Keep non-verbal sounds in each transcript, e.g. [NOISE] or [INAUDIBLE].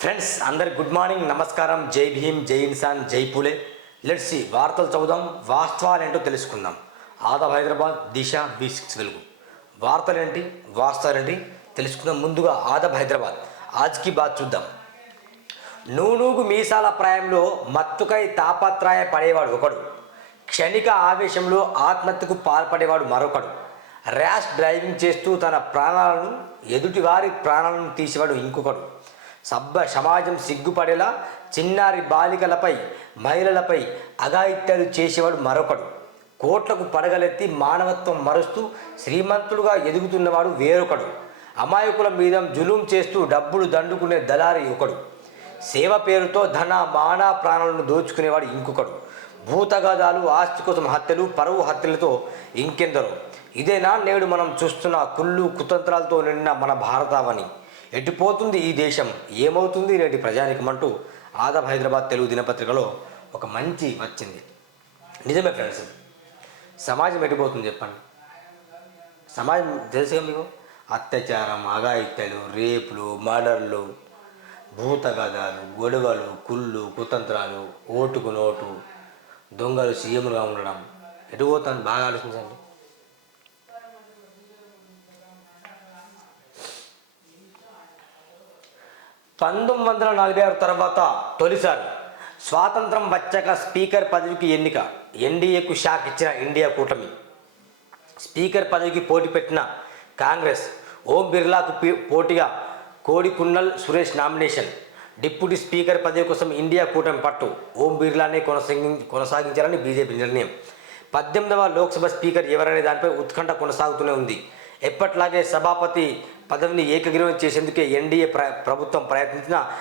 Friends అందరికి good morning నమస్కారం జై భీమ్ జై ఇన్సాన్ జై పూలే. లెట్సి వార్తలు చదువుదాం వాస్తవాలేంటో తెలుసుకుందాం. ఆదాబ్ హైదరాబాద్ దిశ బి సిక్స్ వెలుగు. వార్తలేంటి వాస్తవాలేంటి తెలుసుకుందాం ముందుగా ఆదాబ్ హైదరాబాద్. ఆజ్కి బాత్ చూద్దాం. నూనూగు మీసాల ప్రాయంలో మత్తుకై తాపత్రాయ పడేవాడు ఒకడు. క్షణిక ఆవేశంలో ఆత్మహత్యకు పాల్పడేవాడు మరొకడు. ర్యాష్ డ్రైవింగ్ చేస్తూ తన ప్రాణాలను ఎదుటివారి ప్రాణాలను తీసేవాడు ఇంకొకడు. సభ్య సమాజం సిగ్గుపడేలా చిన్నారి బాలికలపై మహిళలపై అఘాయిత్యాలు చేసేవాడు మరొకడు. కోట్లకు పడగలెత్తి మానవత్వం మరుస్తూ శ్రీమంతుడుగా ఎదుగుతున్నవాడు వేరొకడు. అమాయకుల మీద జులుం చేస్తూ డబ్బులు దండుకునే దళారి ఒకడు. సేవ పేరుతో ధన మాన ప్రాణాలను దోచుకునేవాడు ఇంకొకడు. భూతగాదాలు ఆస్తి కోసం హత్యలు పరువు హత్యలతో ఇంకెందరో. ఇదేనా నేడు మనం చూస్తున్న కుళ్ళు కుతంత్రాలతో నిండిన మన భారతావని. ఎట్టిపోతుంది ఈ దేశం. ఏమవుతుంది? నేటి ప్రజానికమంటూ ఆదాబ్ హైదరాబాద్ తెలుగు దినపత్రికలో ఒక మంచి వచ్చింది. నిజమే ఫ్రెండ్స్ సమాజం ఎట్టిపోతుంది చెప్పండి. సమాజం తెలుసుగా మీకు? అత్యాచారం అఘాయిత్యలు రేపులు మర్డర్లు భూతగదాలు గొడవలు కుళ్ళు కుతంత్రాలు ఓటుకు నోటు దొంగలు సీఎంలుగా ఉండడం. ఎటు పోతుంది బాగా ఆలోచించండి. పంతొమ్మిది వందల నలభై ఆరు తర్వాత తొలిసారి స్వాతంత్రం వచ్చాక స్పీకర్ పదవికి ఎన్నిక. ఎన్డీఏకు షాక్ ఇచ్చిన ఇండియా కూటమి. స్పీకర్ పదవికి పోటీ పెట్టిన కాంగ్రెస్ ఓం బిర్లాకు పోటీగా Kodikunnil Suresh nomination. Deputy speaker పదవి కోసం ఇండియా కూటమి పట్టు. ఓం బిర్లానే కొనసాగి కొనసాగించాలని బీజేపీ నిర్ణయం. పద్దెనిమిదవ లోక్సభ స్పీకర్ ఎవరనే దానిపై ఉత్కంఠ కొనసాగుతూనే ఉంది. ఎప్పట్లాగే సభాపతి పదవిని ఏకగ్రీవం చేసేందుకే ఎన్డీఏ ప్ర ప్రభుత్వం ప్రయత్నించిన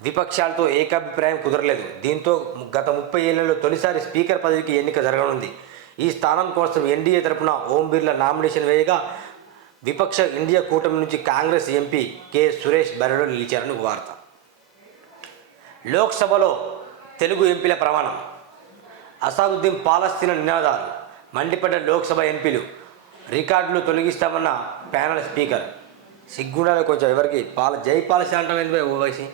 విపక్షాలతో ఏకాభిప్రాయం కుదరలేదు. దీంతో గత ముప్పై ఏళ్ళలో తొలిసారి స్పీకర్ పదవికి ఎన్నిక జరగనుంది. ఈ స్థానం కోసం ఎన్డీఏ తరపున ఓం బిర్లా నామినేషన్ వేయగా విపక్ష ఇండియా కూటమి నుంచి కాంగ్రెస్ ఎంపీ కె. సురేష్ బరిలో నిలిచారని వార్త. లోక్సభలో తెలుగు ఎంపీల ప్రమాణం. అసాదుద్దీన్ పాలస్తీన నినాదాలు. మండిపడ్డ లోక్సభ ఎంపీలు రికార్డులు తొలగిస్తామన్న ప్యానల్ స్పీకర్. సిగ్గుండాలి కొంచెం ఎవరికి? పాల జై పాలసీ అంటావు ఎందుకు ఓవైసీ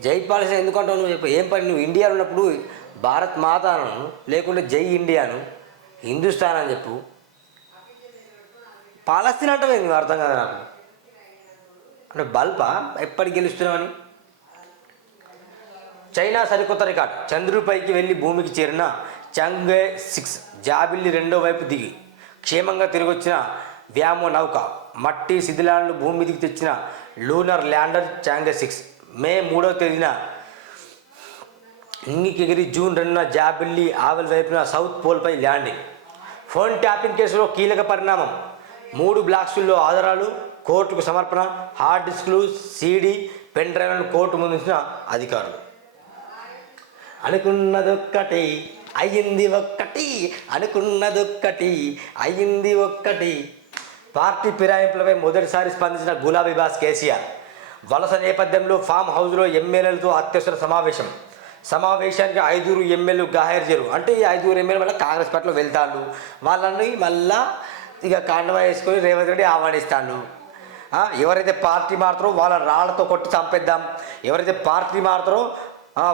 జై పాలసీ ఎందుకు అంటావు నువ్వు చెప్పు. ఏం పని? నువ్వు ఇండియాలో ఉన్నప్పుడు భారత్ మాతాను లేకుంటే జై ఇండియాను హిందుస్థాన్ అని చెప్పు. పాలస్తీన్ అంటావు నువ్వు అర్థం కాదు నాకు. అంటే బల్పా? ఎప్పటికి గెలుస్తున్నావని చైనా సరికొత్త రికార్డ్. చంద్రుడిపైకి వెళ్ళి భూమికి చేరిన చంగే సిక్స్ జాబిల్లి రెండో వైపు దిగి. క్షేమంగా తిరిగొచ్చిన వ్యామో నౌక మట్టి శిథిలాలను భూమి మీదకి తెచ్చిన lunar lander Chang'e six. May మూడో తేదీన ఇంగికెగిరి జూన్ రెండున జాబిల్లి ఆవెల్ వైపున సౌత్ పోల్పై ల్యాండింగ్. ఫోన్ ట్యాపింగ్ కేసులో కీలక పరిణామం. మూడు బ్లాక్స్లో ఆధారాలు కోర్టుకు సమర్పణ హార్డ్ డిస్క్లు సీడీ పెన్ డ్రైవ్లను కోర్టు ముందుంచిన అధికారులు. అనుకున్నదొక్కటి. అయ్యింది ఒక్కటి అనుకున్నదొక్కటి అయ్యింది ఒక్కటి. పార్టీ ఫిరాయింపులపై మొదటిసారి స్పందించిన గులాబీ బాస్ కేసీఆర్ వలస నేపథ్యంలో ఫామ్ హౌస్లో ఎమ్మెల్యేలతో అత్యవసర సమావేశం. సమావేశానికి ఐదుగురు ఎమ్మెల్యేలు గాయర్జరు అంటే ఈ ఐదుగురు ఎమ్మెల్యే మళ్ళీ కాంగ్రెస్ పార్టీలో వెళ్తాడు వాళ్ళని మళ్ళా ఇక కాండవ వేసుకొని రేవంత్ రెడ్డి ఆహ్వానిస్తాడు. ఎవరైతే పార్టీ మారుతారో వాళ్ళ రాళ్ళతో కొట్టి చంపేద్దాం. ఎవరైతే పార్టీ మారుతారో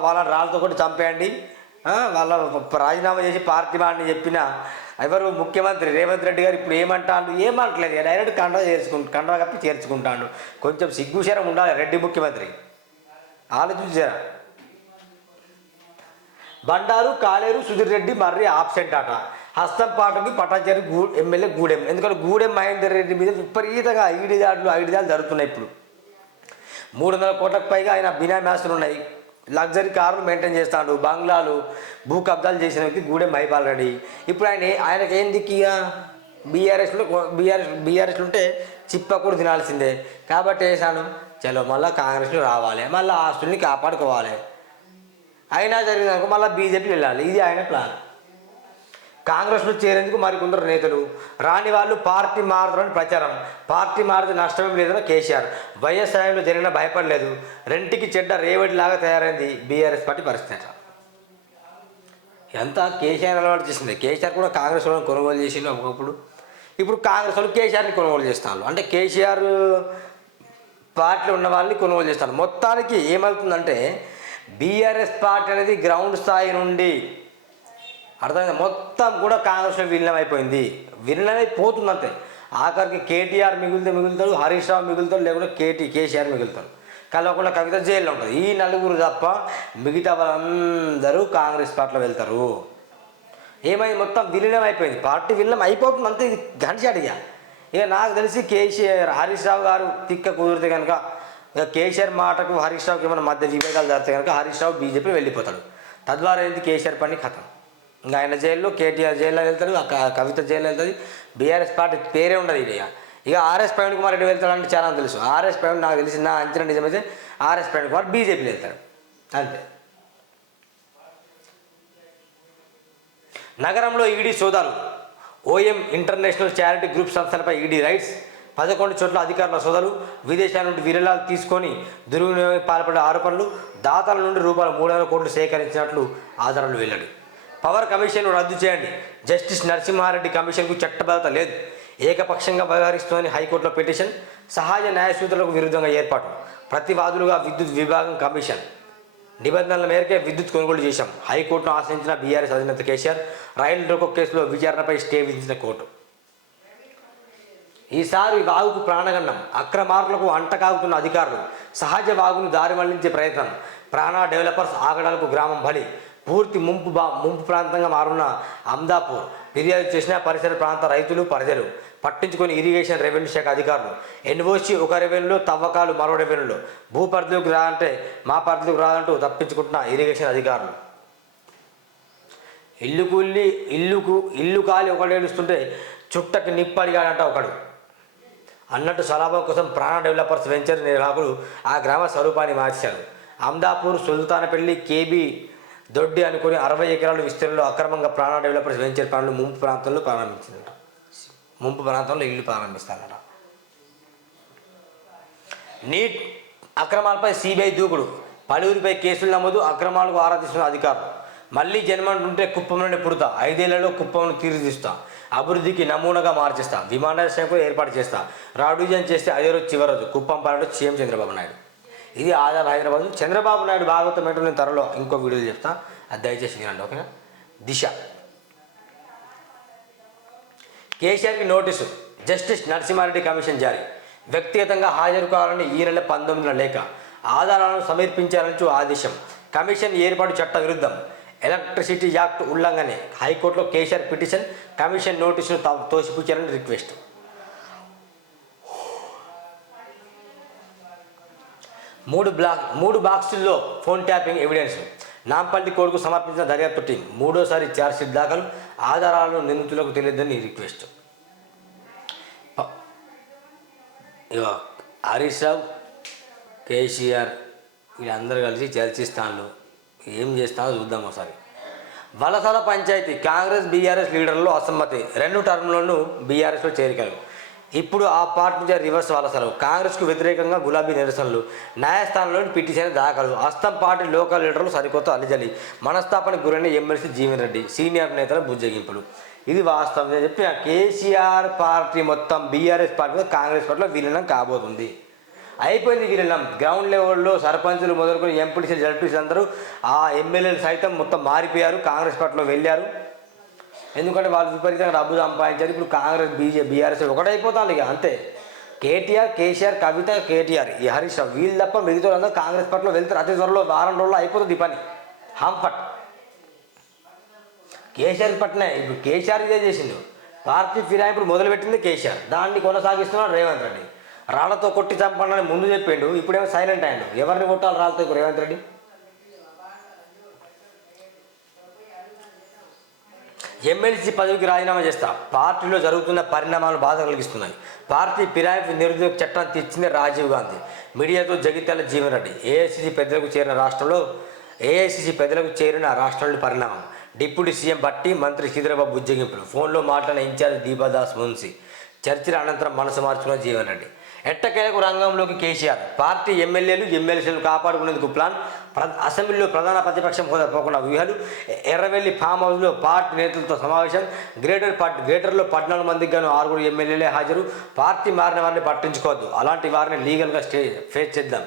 వాళ్ళ రాళ్ళతో కొట్టి చంపేయండి. వాళ్ళ రాజీనామా చేసి పార్టీ మాటని చెప్పిన ఎవరు ముఖ్యమంత్రి రేవంత్ రెడ్డి గారు ఇప్పుడు ఏమంటాడు? ఏమంటలేదు డైరెక్ట్ కండవ చేర్చుకుంటు కండవ కప్పి చేర్చుకుంటాడు. కొంచెం సిగ్గుశరం ఉండాలి రెడ్డి ముఖ్యమంత్రి. ఆలోచించారా? బండారు కాలేరు సుధీర్ రెడ్డి మర్రి ఆబ్సెంట్ అట. హస్తం పాటకి పటాచారి గూ ఎమ్మెల్యే గూడెం. ఎందుకంటే గూడెం మహేందర్ రెడ్డి మీద విపరీతంగా ఐడి దాడులు ఐడి దాడులు జరుగుతున్నాయి ఇప్పుడు. మూడు వందల కోట్లకు పైగా ఆయన బినామీ ఉన్నాయి. లగ్జరీ కార్లు మెయింటైన్ చేస్తాడు. బంగ్లాలు భూ కబ్జాలు చేసిన వ్యక్తి గూడెం మహిపాల్ రెడ్డి ఇప్పుడు ఆయన ఆయనకి ఏం ఇక బీఆర్ఎస్లో బీఆర్ఎస్ బీఆర్ఎస్లు ఉంటే చిప్పకూడు తినాల్సిందే. కాబట్టి వేసాను చలో మళ్ళీ కాంగ్రెస్లో రావాలి. మళ్ళీ ఆస్తుల్ని కాపాడుకోవాలి. అయినా జరిగిందనుకో మళ్ళీ బీజేపీ వెళ్ళాలి. ఇది ఆయన ప్లాన్. కాంగ్రెస్లో చేరేందుకు మరికొందరు నేతలు. రాని వాళ్ళు పార్టీ మారుతారని ప్రచారం. పార్టీ మారితే నష్టమేం లేదని కేసీఆర్. వైఎస్ సాయంలో జరిగిన భయపడలేదు. రెంటికి చెడ్డ రేవడిలాగా తయారైంది బీఆర్ఎస్ పార్టీ పరిస్థితి ఎంత కేసీఆర్ అలవాటు చేసింది. కేసీఆర్ కూడా కాంగ్రెస్ వాళ్ళని కొనుగోలు చేసిండు ఒకప్పుడు ఇప్పుడు కాంగ్రెస్ వాళ్ళు కేసీఆర్ని కొనుగోలు చేస్తున్నారు. అంటే కేసీఆర్ పార్టీలో ఉన్న వాళ్ళని కొనుగోలు చేస్తాను మొత్తానికి ఏమవుతుందంటే బీఆర్ఎస్ పార్టీ అనేది గ్రౌండ్ స్థాయి నుండి అర్థమైంది? మొత్తం కూడా కాంగ్రెస్లో విలీనం అయిపోయింది అయిపోతుంది అంతే ఆఖరికి కేటీఆర్ మిగులుతే మిగులుతాడు హరీష్ రావు మిగులుతాడు లేకుంటే కేటీ కేసీఆర్ మిగులుతాడు కలవకుండా కవిత జైల్లో ఉంటుంది ఈ నలుగురు తప్ప మిగతా వాళ్ళందరూ కాంగ్రెస్ పార్టీలో వెళ్తారు. ఏమైంది మొత్తం విలీనం అయిపోయింది పార్టీ విలీనం అయిపోతుంది అంతే ఇది గంటచాటిగా ఇక. నాకు తెలిసి కేసీఆర్ హరీష్ రావు గారు తిక్క కుదిరితే కనుక ఇక కేసీఆర్ మాటకు హరీష్ రావుకి ఏమైనా మధ్య విభేదాలు జరిగితే కనుక హరీష్ రావు బీజేపీ వెళ్ళిపోతాడు. తద్వారా ఏంటి కేసీఆర్ పని కథం ఆయన జైల్లో కేటీఆర్ జైల్లో వెళ్తాడు ఆ కవిత జైల్లో వెళ్తుంది బీఆర్ఎస్ పార్టీ పేరే ఉండదు ఇక. ఇక ఆర్ఎస్ ప్రవీణ్ కుమార్ రెడ్డి వెళ్తాడంటే చాలా తెలుసు. ఆర్ఎస్ ప్రవీణ్ నాకు తెలిసి నా అంచనా నిజమైతే ఆర్ఎస్ ప్రవీణ్ కుమార్ బీజేపీలో వెళ్తాడు. అంతే. నగరంలో ఈడీ సోదాలు. ఓఎం ఇంటర్నేషనల్ చారిటీ గ్రూప్ సంస్థలపై ఈడీ రైట్స్ పదకొండు చోట్ల అధికారుల సోదాలు. విదేశాల నుండి విరళాలు తీసుకొని దుర్వినియోగం పాల్పడే ఆరోపణలు. దాతల నుండి రూపాయలు మూడు వందల కోట్లు సేకరించినట్లు ఆధారాలు వెల్లడి. పవర్ కమిషన్ రద్దు చేయండి. జస్టిస్ నరసింహారెడ్డి కమిషన్కు చట్టబద్ధత లేదు. ఏకపక్షంగా వ్యవహరిస్తోంది హైకోర్టులో పిటిషన్ సహజ న్యాయ సూత్రాలకు విరుద్ధంగా ఏర్పాటు. ప్రతివాదులుగా విద్యుత్ విభాగం కమిషన్. నిబంధనల మేరకే విద్యుత్ కొనుగోలు చేశాం. హైకోర్టును ఆశ్రయించిన బీఆర్ఎస్ అధినేత కేసీఆర్ రైలు రోకో కేసులో విచారణపై స్టే విధించిన కోర్టు. ఈసారి వాగుకు ప్రాణగండం. అక్రమార్లకు అంటకాగుతున్న అధికారులు సహజ వాగును దారి మళ్ళించే ప్రయత్నం. ప్రాణ డెవలపర్స్ ఆగడాలకు గ్రామం బలి. పూర్తి ముంపు బా ముంపు ప్రాంతంగా మారున్న అమ్దాపూర్ ఫిర్యాదు చేసిన పరిసర ప్రాంత రైతులు ప్రజలు. పట్టించుకుని ఇరిగేషన్ రెవెన్యూ శాఖ అధికారులు. ఎన్ఓసి ఒక రెవెన్యూలో తవ్వకాలు మరో రెవెన్యూలో. భూ పరిధిలోకి రాదంటే మా పరిధిలోకి రాదంటూ తప్పించుకుంటున్న ఇరిగేషన్ అధికారులు. ఇల్లు కూలి ఇల్లుకు ఇల్లు కాలి ఒకడు ఏడుస్తుంటే చుట్టకి నిప్పడిగాడంట ఒకడు. అన్నట్టు సలాభం కోసం ప్రాణ డెవలపర్స్ వెంచర్ నిర్వాహకులు ఆ గ్రామ స్వరూపాన్ని మార్చారు. అమ్దాపూర్ సుల్తానపల్లి కేబీ దొడ్డి అనుకుని అరవై ఎకరాల విస్తీర్ణంలో అక్రమంగా ప్రాణ డెవలపర్స్ వెంచర్ పనులు ముంపు ప్రాంతంలో ప్రారంభించిందట. ముంపు ప్రాంతంలో ఇల్లు ప్రారంభిస్తారట. నీట్ అక్రమాలపై సిబిఐ దూకుడు. పలువురిపై కేసులు నమోదు అక్రమాలకు ఆరాధిస్తున్న అధికారులు. మళ్ళీ జన్మంటుంటే కుప్పంలోనే పుడతా. ఐదేళ్ళలో కుప్పంను తీర్చిదిస్తా అభివృద్ధికి నమూనాగా మార్చేస్తా. విమానాశ్రయం కూడా ఏర్పాటు చేస్తా. రాడుజన్ చేస్తే అదే రోజు చివరి రోజు. కుప్పం పాలన సీఎం చంద్రబాబు నాయుడు. ఇది ఆధార్ హైదరాబాద్ చంద్రబాబు నాయుడు భాగవతం ఏంటో నేను త్వరలో ఇంకో వీడియో చెప్తా అది దయచేసి వినండి ఓకేనా? దిశ. కేసీఆర్కి నోటీసు. జస్టిస్ నరసింహారెడ్డి కమిషన్ జారీ. వ్యక్తిగతంగా హాజరు కావాలని ఈ నెల పంతొమ్మిదిన లేఖ. ఆధారాలను సమర్పించాలంటూ ఆదేశం. కమిషన్ ఏర్పాటు చట్ట విరుద్ధం. ఎలక్ట్రిసిటీ యాక్ట్ ఉల్లంఘనే. హైకోర్టులో కేసీఆర్ పిటిషన్ కమిషన్ నోటీసును తా- తోసిపుచ్చారని రిక్వెస్ట్. మూడు బ్లాక్ మూడు బాక్సుల్లో ఫోన్ ట్యాపింగ్ ఎవిడెన్స్. నాంపల్లి కోర్టుకు సమర్పించిన దర్యాప్తు టీం మూడోసారి ఛార్జ్షీట్ దాఖలు ఆధారాలను నిందితులకు తెలియదని రిక్వెస్ట్. ఇగో హరీష్ రావు కేసీఆర్ వీళ్ళందరూ కలిసి చర్చిస్తాను ఏం చేస్తానో చూద్దాం ఒకసారి. వలసల పంచాయతీ కాంగ్రెస్ బీఆర్ఎస్ లీడర్లు అసమ్మతి. రెండు టర్మ్లను బీఆర్ఎస్లో చేరికలు. ఇప్పుడు ఆ పార్టీ నుంచి రివర్స్ వలసలు కాంగ్రెస్కు వ్యతిరేకంగా గులాబీ నిరసనలు. న్యాయస్థానంలోని పిటిషన్ దాఖలు. అస్తం పార్టీ లోకల్ లీడర్లు సరికొత్త అలిజలి. మనస్తాపనకు గురైన ఎమ్మెల్సీ జీవన్ రెడ్డి సీనియర్ నేతల బుజ్జగింపులు. ఇది వాస్తవం. నేను చెప్పిన కేసీఆర్ పార్టీ మొత్తం బీఆర్ఎస్ పార్టీ కాంగ్రెస్ పార్టీలో విలీనం కాబోతుంది. అయిపోయింది విలీనం. గ్రౌండ్ లెవెల్లో సర్పంచులు మొదలుకొని ఎంపీటీసీలు జడ్పీసీలు అందరూ ఆ ఎమ్మెల్యేలు సైతం మొత్తం మారిపోయారు. కాంగ్రెస్ పార్టీలో వెళ్ళారు. ఎందుకంటే వాళ్ళు విపరీతంగా డబ్బు సంపాదించారు. ఇప్పుడు కాంగ్రెస్ బీజే బీఆర్ఎస్ ఒకటైపోతాను ఇక అంతే. కేటీఆర్ కేసీఆర్ కవిత కేటీఆర్. ఈ హరీష్ రావు వీళ్ళు తప్ప మిగతా కాంగ్రెస్ పార్టీలో వెళ్తారు. అతి త్వరలో వారం రోజుల్లో అయిపోతుంది ఈ పని. హంపట్. కేసీఆర్ పట్నే ఇప్పుడు కేసీఆర్ ఇదే చేసిండు. పార్టీ ఫిరాయింపుడు మొదలుపెట్టింది కేసీఆర్. దాన్ని కొనసాగిస్తున్నాడు రేవంత్ రెడ్డి. రాళ్ళతో కొట్టి చంపండి ముందు చెప్పిండు. ఇప్పుడేమో సైలెంట్ అయ్యాడు. ఎవరిని కొట్టాలి రాళ్ళతో రేవంత్ రెడ్డి. ఎమ్మెల్సీ పదవికి రాజీనామా చేస్తా. పార్టీలో జరుగుతున్న పరిణామాలు బాధ కలిగిస్తున్నాయి. పార్టీ ఫిరాయింపు నిరుద్యోగ చట్టాన్ని తెచ్చింది రాజీవ్ గాంధీ. మీడియాతో జగిత్యాల జీవన్ రెడ్డి ఏఐసిసి పెద్దలకు చేరిన రాష్ట్రంలో ఏఐసిసి పెద్దలకు చేరిన రాష్ట్రంలో పరిణామం. డిప్యూటీ సీఎం బట్టి మంత్రి శ్రీధరబాబు బుజ్జగింపులు ఫోన్లో మాట్లాడిన ఇన్ఛార్జ్ దీపాదాస్ మున్సి చర్చల అనంతరం మనసు మార్చుకున్న జీవన్ రెడ్డి ఎట్టకేలకు రంగంలోకి కేసీఆర్. పార్టీ ఎమ్మెల్యేలు ఎమ్మెల్సీలు కాపాడుకునేందుకు ప్లాన్ అసెంబ్లీలో ప్రధాన ప్రతిపక్షం హోదా పోకుండా వ్యూహాలు ఎర్రవెల్లి ఫామ్ హౌస్లో పార్టీ నేతలతో సమావేశం గ్రేటర్ పార్టీ గ్రేటర్లో పద్నాలుగు మందికి గాను ఆరుగురు ఎమ్మెల్యేలే హాజరు. పార్టీ మారిన వారిని పట్టించుకోవద్దు. అలాంటి వారిని లీగల్గా స్టే ఫేస్ చేద్దాం.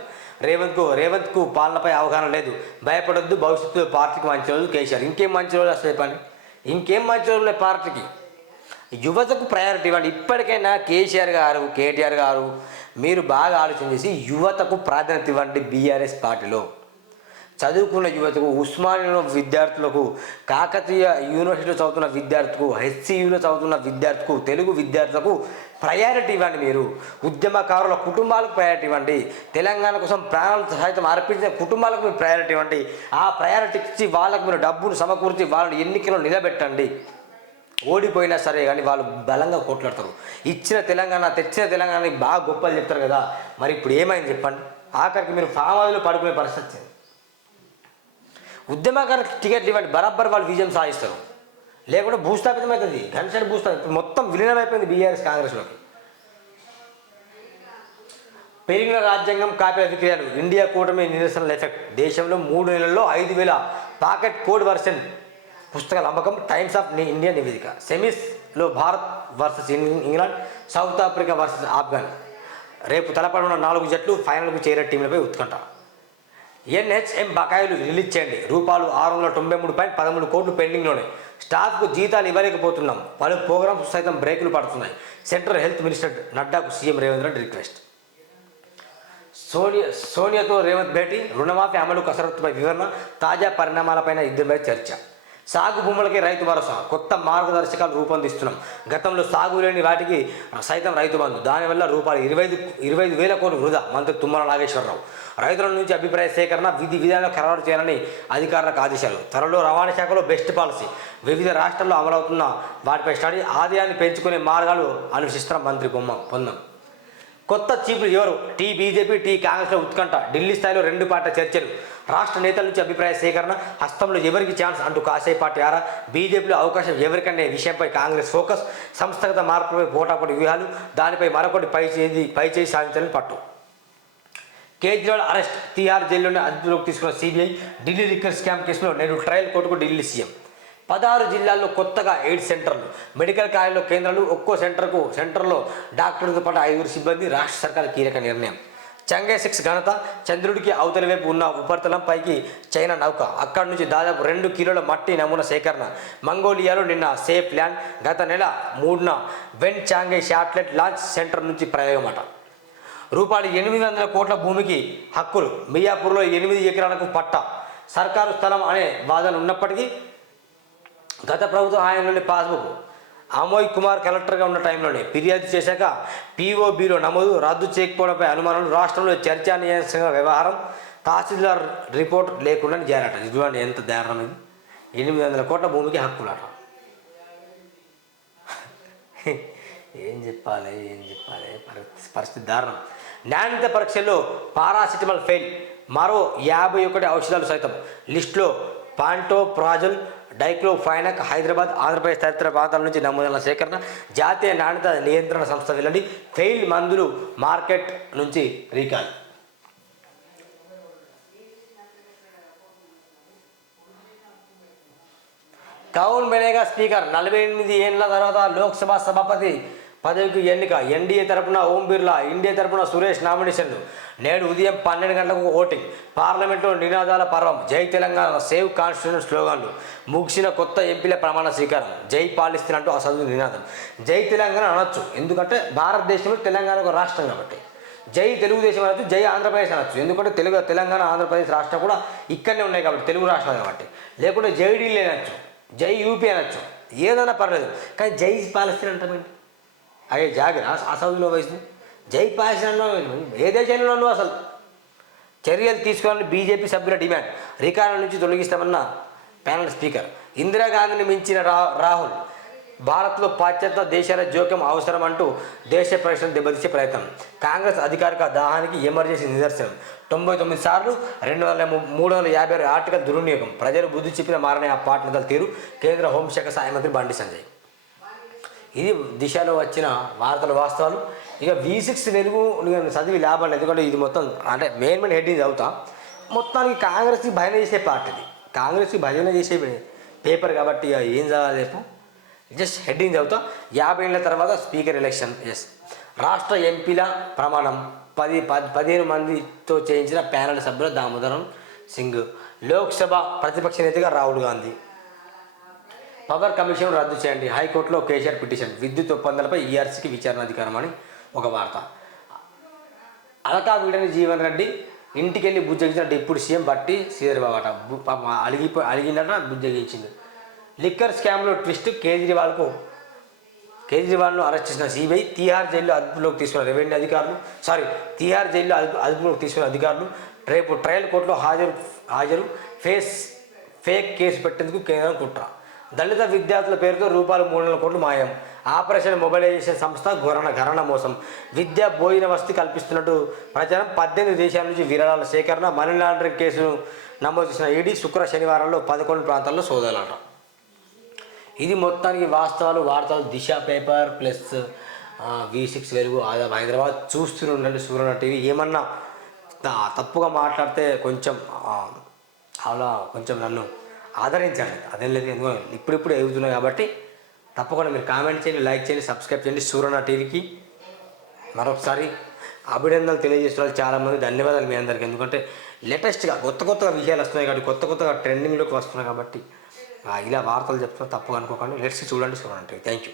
రేవంత్కు రేవంత్కు పాలనపై అవగాహన లేదు. భయపడొద్దు. భవిష్యత్తులో పార్టీకి మంచి రోజు కేసీఆర్. ఇంకేం మంచి రోజు వస్తాయి పని ఇంకేం మంచి రోజు ఉన్నాయి పార్టీకి? యువతకు ప్రయారిటీ ఇవ్వండి. ఇప్పటికైనా కేసీఆర్ గారు కేటీఆర్ గారు మీరు బాగా ఆలోచన చేసి యువతకు ప్రాధాన్యత ఇవ్వండి బీఆర్ఎస్ పార్టీలో. చదువుకున్న యువతకు ఉస్మానియాలో విద్యార్థులకు కాకతీయ యూనివర్సిటీలో చదువుతున్న విద్యార్థులకు హెచ్సియులో చదువుతున్న విద్యార్థులకు తెలుగు విద్యార్థులకు ప్రయారిటీ ఇవ్వండి మీరు. ఉద్యమకారుల కుటుంబాలకు ప్రయారిటీ ఇవ్వండి. తెలంగాణ కోసం ప్రాణాలు సహితం అర్పించిన కుటుంబాలకు మీరు ప్రయారిటీ ఇవ్వండి. ఆ ప్రయారిటీ ఇచ్చి వాళ్ళకు మీరు డబ్బును సమకూర్చి వాళ్ళని ఎన్నికల్లో నిలబెట్టండి. ఓడిపోయినా సరే కానీ వాళ్ళు బలంగా కొట్లాడతారు. ఇచ్చిన తెలంగాణ తెచ్చిన తెలంగాణకి బాగా గొప్పలు చెప్తారు కదా. మరి ఇప్పుడు ఏమైంది చెప్పండి? ఆఖరికి మీరు ఫామ్ హౌస్లో పడుకునే పరిస్థితి వచ్చింది ఉద్యమకారులకు టికెట్లు ఇవ్వండి బరాబర్ వాళ్ళు విజయం సాధిస్తారు. లేకుంటే భూస్థాపితం అవుతుంది ఘనశ్యామ భూస్థాపితం మొత్తం విలీనం అయిపోయింది బీఆర్ఎస్ కాంగ్రెస్లోకి. పెరిగిన రాజ్యాంగం కాపీల విక్రయాలు ఇండియా కూటమి నిరసనల ఎఫెక్ట్. దేశంలో మూడు నెలల్లో ఐదు వేల పాకెట్ కోడ్ వర్షన్ పుస్తకాల అమ్మకం టైమ్స్ ఆఫ్ ఇండియా నివేదిక. సెమీస్లో Bharat versus England South Africa versus Afghan. రేపు తలపడిన నాలుగు జట్లు ఫైనల్కు చేరే టీంలపై ఉత్కంఠ. ఎన్హెచ్ఎం బకాయిలు రిలీజ్ చేయండి రూపాయలు ఆరు వందల తొంభై మూడు పాయింట్ పదమూడు కోట్లు పెండింగ్లోనే. స్టాఫ్కు జీతాలు ఇవ్వలేకపోతున్నాం. పలు ప్రోగ్రామ్స్ సైతం బ్రేకులు పడుతున్నాయి. సెంట్రల్ హెల్త్ మినిస్టర్ నడ్డాకు సీఎం రేవంత్ రెడ్డి రిక్వెస్ట్. సోనియా సోనియాతో రేవంత్ భేటీ రుణమాఫీ అమలు కసరత్తుపై వివరణ తాజా పరిణామాలపైన ఇద్దరిపై చర్చ. సాగు భూములకి రైతు భరోసా కొత్త మార్గదర్శకాలు రూపొందిస్తున్నాం. గతంలో సాగు లేని వాటికి సైతం రైతు బంధు. దానివల్ల రూపాయలు ఇరవై ఐదు ఇరవై ఐదు వేల కోట్లు వృధా మంత్రి తుమ్మల నాగేశ్వరరావు. రైతుల నుంచి అభిప్రాయ సేకరణ విధి విధానాలు ఖరారు చేయాలని అధికారులకు ఆదేశాలు. త్వరలో రవాణా శాఖలో బెస్ట్ పాలసీ. వివిధ రాష్ట్రాల్లో అమలవుతున్న వాటిపై స్టడీ ఆదాయాన్ని పెంచుకునే మార్గాలు అన్వేషిస్తున్న మంత్రి బొమ్మ పొందాం. కొత్త చీఫ్లు ఎవరు? టీ బీజేపీ టీ కాంగ్రెస్లో ఉత్కంఠ. ఢిల్లీ స్థాయిలో రెండు పార్టీ చర్చలు రాష్ట్ర నేతల నుంచి అభిప్రాయ సేకరణ హస్తంలో ఎవరికి ఛాన్స్ అంటూ కాసే పార్టీ ఆరా బీజేపీలో అవకాశం ఎవరికనే విషయంపై కాంగ్రెస్ ఫోకస్. సంస్థగత మార్పులపై పోటాపడి వ్యూహాలు దానిపై మరొకటి పై చేసి పై చేసి సాధించాలని పట్టు. కేజ్రీవాల్ అరెస్ట్. తీహార్ జైల్లోనే అదుపులోకి తీసుకున్న సిబిఐ ఢిల్లీ లిక్కర్ స్కామ్ కేసులో నేడు ట్రయల్ కోర్టుకు ఢిల్లీ సీఎం. పదహారు జిల్లాల్లో కొత్తగా ఎయిడ్ సెంటర్లు మెడికల్ కాలేజీలో కేంద్రాలు ఒక్కో సెంటర్కు సెంటర్లో డాక్టర్తో పాటు ఐదుగురు సిబ్బంది రాష్ట్ర సర్కార్ కీలక నిర్ణయం. చంగే సిక్స్ ఘనత చంద్రుడికి అవతలి వైపు ఉన్న ఉపరితలం పైకి చైనా నౌక. అక్కడి నుంచి దాదాపు రెండు కిలోల మట్టి నమూనా సేకరణ. మంగోలియాలో నిన్న సేఫ్ ల్యాండ్ గత నెల మూడున Wenchang satellite launch centre నుంచి ప్రయోగమట. రూపాయలు ఎనిమిది వందల కోట్ల భూమికి హక్కులు. మియాపూర్లో ఎనిమిది ఎకరాలకు పట్ట. సర్కారు స్థలం అనే వాదన ఉన్నప్పటికీ గత ప్రభుత్వం ఆయనలోని పాస్బుక్ అమోయ్ కుమార్ కలెక్టర్గా ఉన్న టైంలోనే ఫిర్యాదు చేశాక పీఓబీలో నమోదు రద్దు చేయకపోవడంపై అనుమానాలు రాష్ట్రంలో చర్చానీయాంశంగా వ్యవహారం తహసీల్దార్ రిపోర్ట్ లేకుండా జారట. ఇటువంటి ఎంత దారుణం ఇది? ఎనిమిది వందల కోట్ల భూమికి హక్కులట. [LAUGHS] ఏం చెప్పాలి ఏం చెప్పాలి? పరిస్థితి పరిస్థితి దారుణం. నాణ్యత పరీక్షల్లో పారాసిటమాల్ ఫెయిల్. మరో యాభై ఒకటి ఔషధాలు సైతం. లిస్టులో పాంటో ప్రాజల్ డైక్లోఫైనక్ హైదరాబాద్ ఆంధ్రప్రదేశ్ తదితర ప్రాంతాల నుంచి నమూనాల సేకరణ జాతీయ నాణ్యత నియంత్రణ సంస్థ వెల్లడి ఫెయిల్ మందులు మార్కెట్ నుంచి రీకాల్. కౌన్ బనేగా స్పీకర్ నలభై ఎనిమిది ఏళ్ళ తర్వాత లోక్సభ సభాపతి పదవికి ఎన్నిక ఎన్డీఏ తరపున ఓం బిర్లా ఇండియా తరపున సురేష్ నామినేషన్లు. నేడు ఉదయం పన్నెండు గంటలకు ఓటింగ్. పార్లమెంట్లో నినాదాల పర్వం. జై తెలంగాణ సేవ్ కాన్స్టిట్యూషన్ స్లోగన్లు. ముగిసిన కొత్త ఎంపీల ప్రమాణ స్వీకారం. జై పాలిస్తీన్ అంటూ అసలు నినాదం. జై తెలంగాణ అనొచ్చు. ఎందుకంటే భారతదేశంలో తెలంగాణ ఒక రాష్ట్రం కాబట్టి. జై తెలుగుదేశం అనొచ్చు జై ఆంధ్రప్రదేశ్ అనొచ్చు. ఎందుకంటే తెలుగు తెలంగాణ ఆంధ్రప్రదేశ్ రాష్ట్రం కూడా ఇక్కడనే ఉన్నాయి కాబట్టి తెలుగు రాష్ట్రాలు కాబట్టి. లేకుంటే జై ఢిల్లీ అనొచ్చు. జై యూపీ అనొచ్చు. ఏదైనా పర్లేదు. కానీ జై పాలిస్తీన్ అంటామేంటి అయ్యే జాగ్ర అసౌదిలో వయసు? జై పాలిస్తీన్ ఏ దేశంలో అసలు? చర్యలు తీసుకోవాలని బీజేపీ సభ్యుల డిమాండ్. రికార్డుల నుంచి తొలగిస్తామన్న ప్యానల్ స్పీకర్. ఇందిరాగాంధీని మించిన రా రాహుల్. భారత్లో పాశ్చాత్య దేశాల జోక్యం అవసరం అంటూ దేశ ప్రశ్నలు దెబ్బతీసే ప్రయత్నం. కాంగ్రెస్ అధికారిక దాహానికి ఎమర్జెన్సీ నిదర్శనం. తొంభై తొమ్మిది సార్లు రెండు వందల మూడు వందల యాభై ఆరు ఆర్టికల్ దుర్వినియోగం. ప్రజలు బుద్ధి చెప్పిన మారనే ఆ పార్టీ తీరు. కేంద్ర హోంశాఖ సహాయ మంత్రి బండి సంజయ్. ఇది దిశలో వచ్చిన వార్తల వాస్తవాలు. ఇక వి సిక్స్ వెలుగు నేను చదివి లాభం లేదు ఎందుకంటే ఇది మొత్తం అంటే మెయిన్ మెయిన్ హెడ్డింగ్ చదువుతా. మొత్తానికి కాంగ్రెస్కి భజన చేసే పార్టీది కాంగ్రెస్కి భజన చేసే పేపర్ కాబట్టి ఇక ఏం చదవాలి రేపు జస్ట్ హెడ్డింగ్ చదువుతా. యాభై ఏళ్ళ తర్వాత స్పీకర్ ఎలక్షన్ ఎస్ రాష్ట్ర ఎంపీల ప్రమాణం. పది పది పదిహేను మందితో చేయించిన ప్యానెల్ సభ్యులు దామోదరం సింగ్. లోక్సభ ప్రతిపక్ష నేతగా రాహుల్ గాంధీ. పవర్ కమిషన్ రద్దు చేయండి. హైకోర్టులో కేసీఆర్ పిటిషన్. విద్యుత్ ఒప్పందాలపై ఈఆర్సీకి విచారణ అధికారం అని ఒక వార్త. అలకా వీడని జీవన్ రెడ్డి ఇంటికి వెళ్ళి బుజ్జగించిన డిప్యూటీ సీఎం బట్టి శ్రీధర్బాబు అట అలిగిపో అలిగిందట బుజ్జగించింది. లిక్కర్ స్కామ్లో ట్విస్ట్ కేజ్రీవాల్కు కేజ్రీవాల్ను అరెస్ట్ చేసిన సిబిఐ తీహార్ జైల్లో అదుపులోకి తీసుకున్న రెవెన్యూ అధికారులు సారీ తీహార్ జైల్లో అదుపు అదుపులోకి తీసుకున్న అధికారులు రేపు ట్రయల్ కోర్టులో హాజరు హాజరు. ఫేస్ ఫేక్ కేసు పెట్టేందుకు కేంద్రం కుట్ర. దళిత విద్యార్థుల పేరుతో రూపాయలు మూడు వందల కోట్లు మాయం. ఆపరేషన్ మొబైలైజేషన్ సంస్థ ఘోరణ గరణ మోసం. విద్యా భోజన వసతి కల్పిస్తున్నట్టు ప్రచారం పద్దెనిమిది దేశాల నుంచి విరాళాల సేకరణ మనీ లాండరింగ్ కేసును నమోదు చేసిన ఈడీ శుక్ర శనివారంలో పదకొండు ప్రాంతాల్లో సోదాలంట ఇది మొత్తానికి వాస్తవాలు వార్తలు Disha paper plus V six Velugu Adaab Hyderabad చూస్తున్నట్టు సూర్యన టీవీ. ఏమన్నా తప్పుగా మాట్లాడితే కొంచెం అలా కొంచెం నన్ను ఆదరించండి అదేం లేదు ఎందుకంటే ఇప్పుడిప్పుడు ఎదుగుతున్నాయి కాబట్టి తప్పకుండా మీరు కామెంట్ చేయండి లైక్ చేయండి సబ్స్క్రైబ్ చేయండి. సూర్యన టీవీకి మరొకసారి అభినందనలు తెలియజేస్తున్నారు చాలామంది. ధన్యవాదాలు మీ అందరికీ. ఎందుకంటే లేటెస్ట్గా కొత్త కొత్తగా విషయాలు వస్తున్నాయి కాబట్టి కొత్త కొత్తగా ట్రెండింగ్లోకి వస్తున్నాయి కాబట్టి ఇలా వార్తలు చెప్తున్నా తప్పు అనుకోకండి. లెట్స్ చూడండి చూడండి థ్యాంక్ యూ